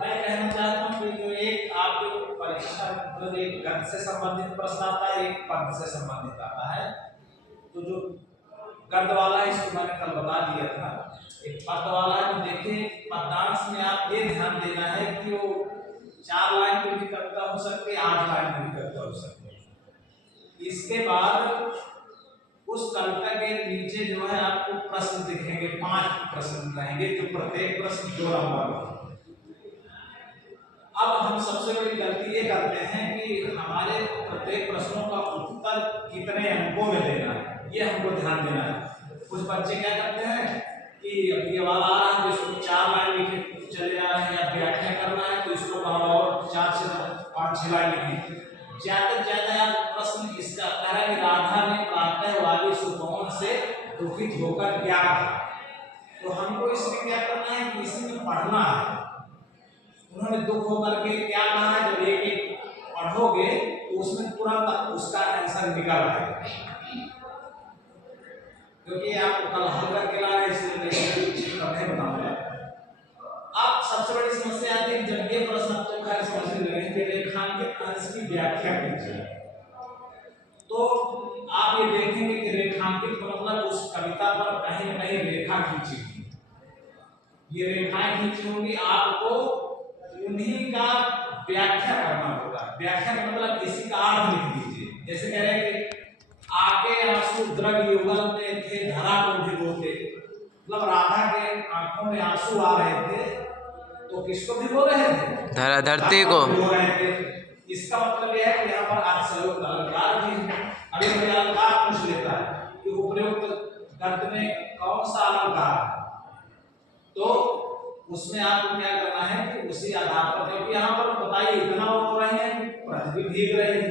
मैं कहना चाहता हूँ कि जो एक आप जो परीक्षा जो एक गद्य से संबंधित प्रश्न आता है, एक पद से संबंधित आता है। तो जो गद्य वाला है इसको मैंने कल बता दिया था। एक पद वाला है, तो देखिए पद्यांश में आप ये ध्यान देना है कि वो 4 लाइन की भी कविता हो सकती है, 8 लाइन की भी कविता हो सकती है। इसके बाद उस कविता के नीचे जो है आपको प्रश्न दिखेंगे, 5 प्रश्न रहेंगे, जो प्रत्येक प्रश्न 2 नंबर का। अब हम सबसे बड़ी गलती ये करते हैं कि हमारे प्रत्येक प्रश्नों का उत्तर कितने अंकों में देना है, ये हमको ध्यान देना है। कुछ बच्चे क्या करते हैं कि अब ये वाला आ रहा है तो इसको 4 लाइन लिखे चले जा रहे हैं, या व्याख्या करना है तो इसको और 4 से 5-6 लाइन लिखे। ज्यादा से ज्यादा आप प्रश्न इसका कह रहा है कि राधा ने प्रातः वाली सुपौन से दुखित होकर क्या कहा। तो हमको इसमें क्या करना है कि इसमें पढ़ना है, उन्होंने दुख होकर के क्या कहा है। जब एक एक पढ़ोगे तो उसमें तुरंत उसका आंसर निकल आएगा, क्योंकि आप कल हल करके ला रहे हैं, इसलिए मैं बताऊंगा। अब सबसे बड़ी समस्या आती है जब ये प्रश्न आप तो खैर समझने लगे कि रेखांकित अंश की व्याख्या कीजिए। तो आप ये देखेंगे कि रेखांकित मतलब उस कविता पर कहीं न कहीं रेखा खींची हुई, ये रेखाएं खींची होंगी, आपको उन्हीं का व्याख्या करना होगा। व्याख्या का मतलब किसी का अर्थ लिख दीजिए। जैसे कह रहे हैं कि आगे आंसू द्रग युगल में थे धरा को भिगोते, मतलब राधा के आंखों में आंसू आ रहे थे, तो किसको भिगो रहे थे? धरती को भिगो रहे थे। इसका मतलब यह है कि यहाँ पर आश्चर्य अलंकार भी है। अभी कोई अलंकार पूछ लेता है कि उपयुक्त गद्य में कौन सा अलंकार है, तो उसमें आपको क्या करना है कि उसी आधार पर, क्योंकि यहाँ पर बताइए इतना हो रहे हैं कि पृथ्वी भीग रही है,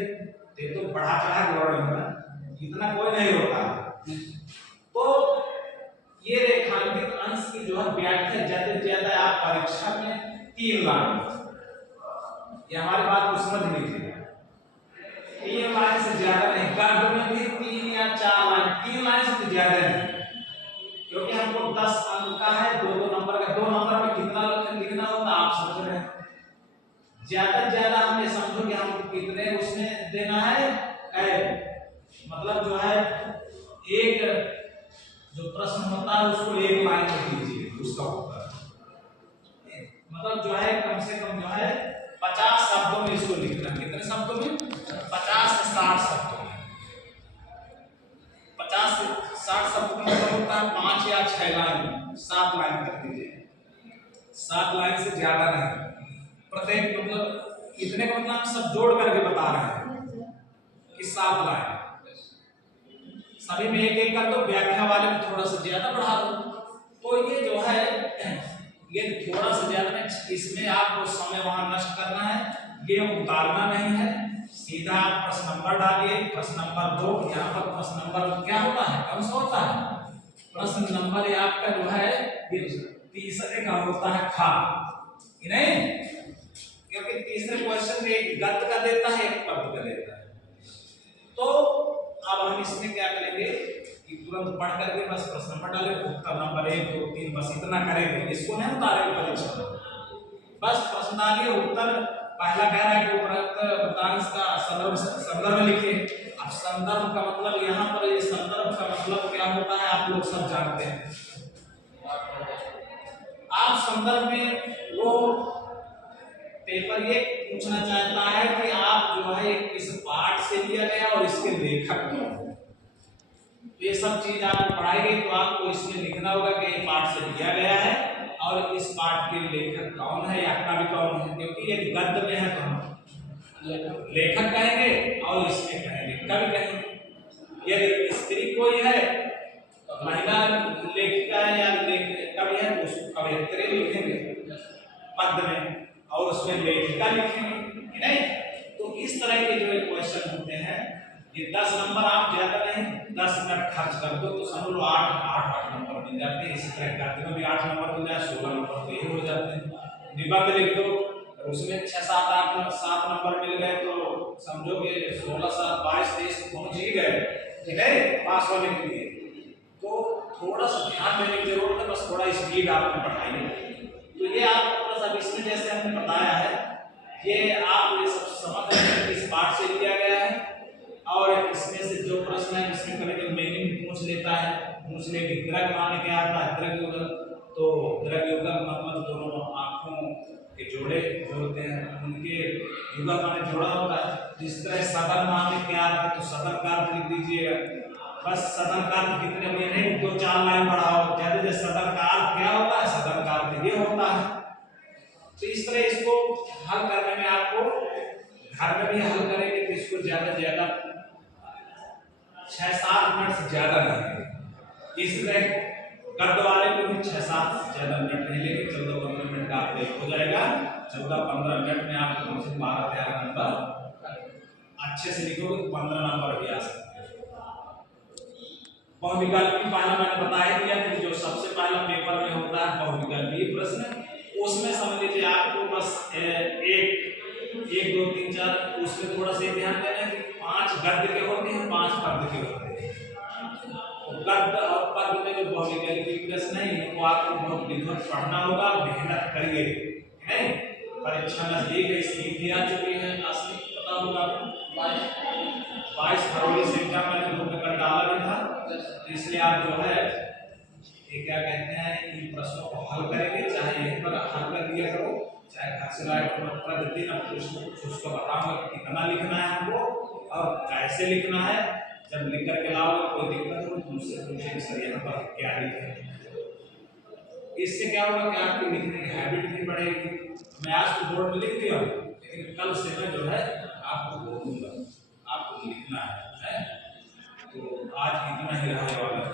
तो बढ़ा चढ़ा के बोल रहे हैं, इतना कोई नहीं होता। तो ये रेखांकित अंश की जो है व्याख्या ज्यादा से ज्यादा आप परीक्षा में 3 लाइन, ये हमारी बात को समझ लीजिए, 3 लाइन से ज्यादा नहीं। गद्य में भी 3 या 4 लाइन, 3 लाइन से ज्यादा नहीं, क्योंकि हमको 10 अंक का है, 2-2 नंबर का, 2 नंबर में कितना लिखना होता आप समझ रहे हैं। ज्यादा से ज्यादा हमें समझो कि हमको कितने उसमें देना है, मतलब जो है एक जो प्रश्न होता है उसको 1 लाइन में कीजिए उसका उत्तर, मतलब जो है कम से कम जो है 50 शब्दों में इसको लिखना। कितने शब्दों में? 50 से 60 शब्दों में। 50 से 60 शब्दों में होता है 5 या 6 लाइन, 7 लाइन कर दीजिए, 7 लाइन से ज्यादा नहीं। प्रत्येक मतलब इतने का मतलब सब जोड़ करके बता रहे हैं कि 7 लाइन, सभी में एक एक कर दो, व्याख्या वाले में थोड़ा सा ज्यादा बढ़ा दो। तो ये जो है ये थोड़ा सा ज्यादा नहीं, इसमें आपको समय वहां नष्ट करना है, ये उतारना नहीं है, सीधा आप प्रश्न नंबर डालिए। प्रश्न नंबर 2, यहाँ पर प्रश्न नंबर क्या होता है, कौन सा होता है? प्रश्न नंबर आपका जो है ये तीसरे का होता है खा, नहीं, क्योंकि तीसरे क्वेश्चन में एक गद्य का देता है, एक पद्य का देता है। तो अब हम इसमें क्या करेंगे कि तुरंत पढ़ करके बस प्रश्न नंबर डालें, उत्तर नंबर 1, 2, 3 बस इतना करेंगे, इसको नहीं उतारेंगे परीक्षा में। बस प्रश्न डालिए, उत्तर पहला कह रहा है कि उपरोक्त वृत्तांश का संदर्भ लिखिए। अब संदर्भ का मतलब यहाँ पर ये संदर्भ का मतलब क्या होता है आप लोग सब जानते हैं। आप संदर्भ में वो पेपर ये पूछना चाहता है कि आप जो है किस पाठ से लिया गया और इसके लेखक कौन, ये सब चीज आप पढ़ाएंगे तो आपको इसमें लिखना होगा कि ये पाठ से लिया गया है और इस पाठ के लेखक कौन है या कवि कौन है। क्योंकि ये गद्य में है तो हम लेखक कहेंगे और इसमें कहेंगे कवि कहेंगे। यदि स्त्री कोई है तो महिला लेखिका है या कवि है तो उसको कवयित्री लिखेंगे पद में, और उसमें लेखिका लिखेंगे, नहीं। तो इस तरह के जो क्वेश्चन होते हैं ये 10 नंबर आप ज्यादा नहीं 10 मिनट खर्च कर दो तो समझ लो 8 नंबर मिल जाते हैं। इसी तरह गद्य में भी 8 नंबर मिल जाए, 16 नंबर तो ये हो जाते हैं। निबंध लिख दो, उसमें 6, 7, 8, 7 नंबर मिल गए तो समझो कि 16, 7, 22, 23 पहुंच ही गए, ठीक है, पास होने के लिए। तो थोड़ा सा ध्यान देने की जरूरत है, बस थोड़ा स्पीड आप बढ़ाइए। तो ये आप बस अब इसमें जैसे मैंने बताया है ये आप ये सब समझ रहे हैं कि इस पाठ से लिया गया है और इसमें से जो प्रश्न है इसमें कभी कभी मीनिंग पूछ लेता है, पूछ ले कि द्रग माने क्या आता है, द्रग युगल। तो द्रग युगल मतलब दोनों आंखों के जोड़े जोड़ते हैं उनके युगल माने जोड़ा होता है। जिस तरह सदन माने क्या आता है तो सदन का अर्थ लिख दीजिएगा, बस सदन का अर्थ कितने में नहीं 2-4 लाइन पढ़ाओ, ज्यादा सदन का अर्थ क्या होता है, सदन का अर्थ ये होता है। तो इस तरह इसको हल करने में आपको घर में भी हल करेंगे तो इसको ज्यादा ज्यादा 6-7 मिनट से ज्यादा नहीं, इस तरह गद्य वाले को भी 6-7 से ज्यादा मिनट नहीं लेंगे, 14-15 मिनट का आपका हो जाएगा। 14-15 मिनट में आप कम से 12-13 नंबर अच्छे से लिखोगे तो 15 नंबर भी आ सकते हैं। बहुविकल्पी पहला मैंने बताया दिया था कि जो सबसे पहला पेपर में होता है बहुविकल्पी प्रश्न, उसमें समझ लीजिए आपको बस 1 2 3 4 उसमें थोड़ा सा ध्यान देना कि 5 गद्य के होते हैं, 5 पद्य के होते हैं। गद्य और पद्य में जो बहुविकल्पी प्रश्न है वो आपको बहुत विधिवत पढ़ना होगा, मेहनत करिए, नहीं परीक्षा नजदीक है, इसकी भी आ चुकी है, असली पता होगा 22 फरवरी से एग्जाम मैंने ग्रुप में कर डाला भी था, तो इसलिए आप जो है ये क्या कहते हैं इन प्रश्नों को हल करेंगे, चाहे यहीं पर हल कर दिया करो, चाहे घर से लाए प्रतिदिन अब कुछ उसको बताऊंगा कि कितना लिखना है हमको और कैसे लिखना है। जब लिख करके लाओगे कोई दिक्कत हो तो मुझसे पूछेंगे सर यहाँ पर क्या लिखे। इससे क्या होगा कि आपकी लिखने की हैबिट भी बढ़ेगी। मैं आज तो बोर्ड में लिख दिया हूँ लेकिन कल से मैं जो है आपको बोलूंगा, आपको लिखना है। तो आज इतना ही रहने वाला है।